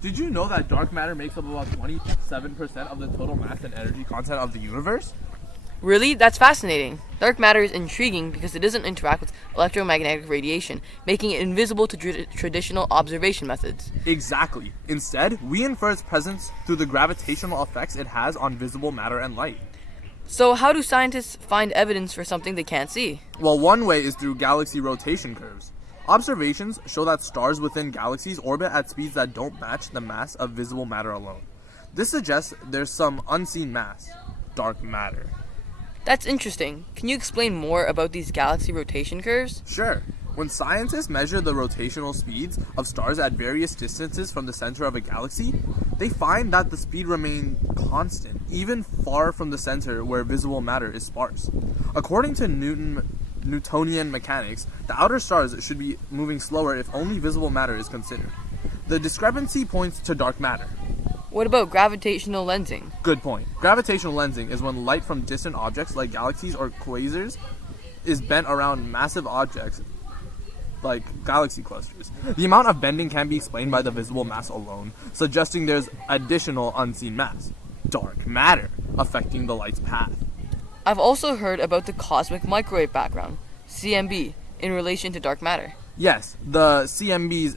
Did you know that dark matter makes up about 27% of the total mass and energy content of the universe? Really? That's fascinating. Dark matter is intriguing because it doesn't interact with electromagnetic radiation, making it invisible to traditional observation methods. Exactly. Instead, we infer its presence through the gravitational effects it has on visible matter and light. So, how do scientists find evidence for something they can't see? Well, one way is through galaxy rotation curves. Observations show that stars within galaxies orbit at speeds that don't match the mass of visible matter alone. This suggests there's some unseen mass, dark matter. That's interesting. Can you explain more about these galaxy rotation curves? Sure. When scientists measure the rotational speeds of stars at various distances from the center of a galaxy, they find that the speed remains constant, even far from the center where visible matter is sparse. According to Newtonian mechanics, the outer stars should be moving slower if only visible matter is considered. The discrepancy points to dark matter. What about gravitational lensing? Good point. Gravitational lensing is when light from distant objects like galaxies or quasars is bent around massive objects like galaxy clusters. The amount of bending can be explained by the visible mass alone, suggesting there's additional unseen mass, dark matter, affecting the light's path. I've also heard about the cosmic microwave background, CMB, in relation to dark matter. Yes, the CMB's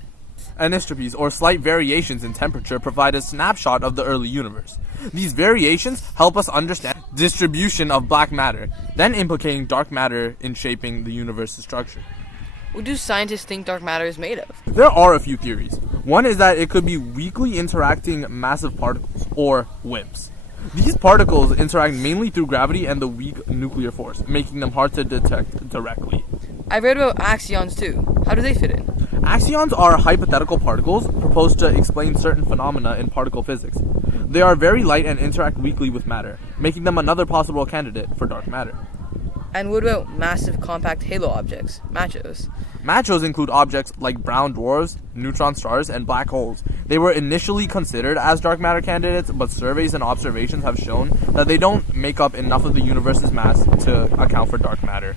anisotropies, or slight variations in temperature, provide a snapshot of the early universe. These variations help us understand distribution of black matter, then implicating dark matter in shaping the universe's structure. What do scientists think dark matter is made of? There are a few theories. One is that it could be weakly interacting massive particles, or WIMPs. These particles interact mainly through gravity and the weak nuclear force, making them hard to detect directly. I've read about axions too. How do they fit in? Axions are hypothetical particles proposed to explain certain phenomena in particle physics. They are very light and interact weakly with matter, making them another possible candidate for dark matter. And what about massive compact halo objects, MACHOs? MACHOs include objects like brown dwarfs, neutron stars, and black holes. They were initially considered as dark matter candidates, but surveys and observations have shown that they don't make up enough of the universe's mass to account for dark matter.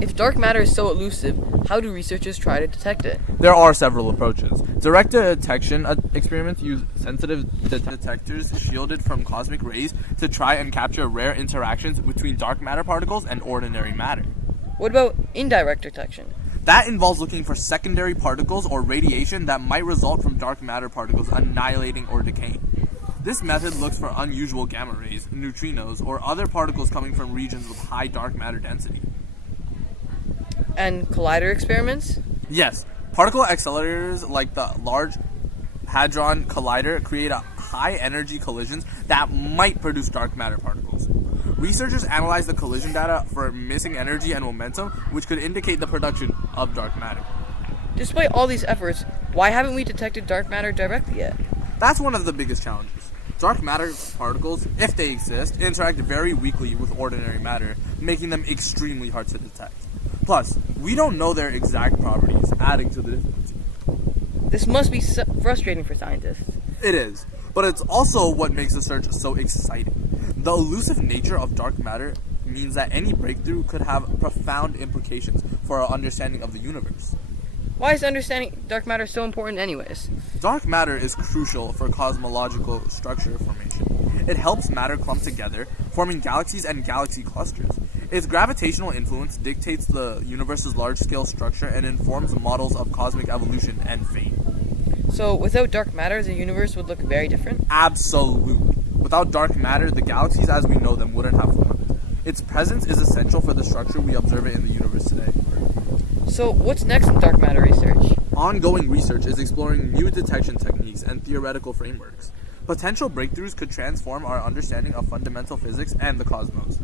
If dark matter is so elusive, how do researchers try to detect it? There are several approaches. Direct detection experiments use sensitive detectors shielded from cosmic rays to try and capture rare interactions between dark matter particles and ordinary matter. What about indirect detection? That involves looking for secondary particles or radiation that might result from dark matter particles annihilating or decaying. This method looks for unusual gamma rays, neutrinos, or other particles coming from regions with high dark matter density. And collider experiments? Yes, particle accelerators like the Large Hadron Collider create high energy collisions that might produce dark matter particles. Researchers analyze the collision data for missing energy and momentum, which could indicate the production of dark matter. Despite all these efforts, why haven't we detected dark matter directly yet? That's one of the biggest challenges. Dark matter particles, if they exist, interact very weakly with ordinary matter, making them extremely hard to detect. Plus, we don't know their exact properties, adding to the difficulty. This must be frustrating for scientists. It is, but it's also what makes the search so exciting. The elusive nature of dark matter means that any breakthrough could have profound implications for our understanding of the universe. Why is understanding dark matter so important anyways? Dark matter is crucial for cosmological structure formation. It helps matter clump together, forming galaxies and galaxy clusters. Its gravitational influence dictates the universe's large-scale structure and informs models of cosmic evolution and fate. So, without dark matter, the universe would look very different? Absolutely. Without dark matter, the galaxies as we know them wouldn't have formed. Its presence is essential for the structure we observe it in the universe today. So, what's next in dark matter research? Ongoing research is exploring new detection techniques and theoretical frameworks. Potential breakthroughs could transform our understanding of fundamental physics and the cosmos.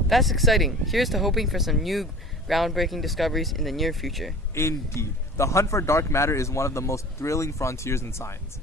That's exciting. Here's to hoping for some new groundbreaking discoveries in the near future. Indeed. The hunt for dark matter is one of the most thrilling frontiers in science.